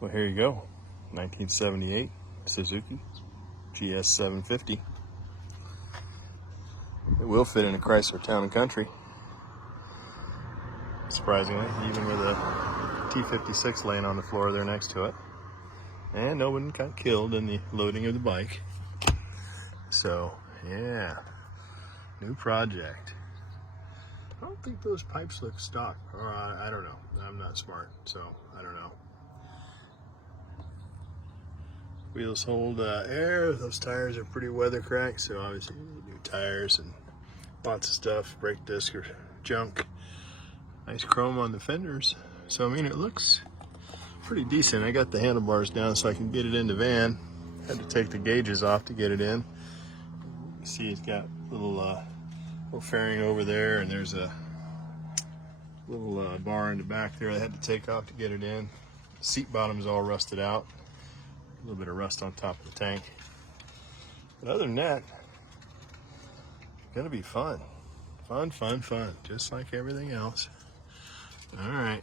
Well, here you go. 1978 Suzuki GS750. It will fit in a Chrysler Town & Country. Surprisingly, even with a T56 laying on the floor there next to it. And no one got killed in the loading of the bike. So, yeah, new project. I don't think those pipes look stock, or I don't know. I'm not smart, so I don't know. Wheels hold air. Those tires are pretty weather cracked, so obviously new tires and lots of stuff. Brake disc or junk. Nice chrome on the fenders. So I mean, it looks pretty decent. I got the handlebars down so I can get it in the van. Had to take the gauges off to get it in. You see, it's got a little fairing over there, and there's a little bar in the back there I had to take off to get it in. Seat bottom's all rusted out. A little bit of rust on top of the tank. But other than that, gonna be fun. Fun, fun, fun. Just like everything else. All right.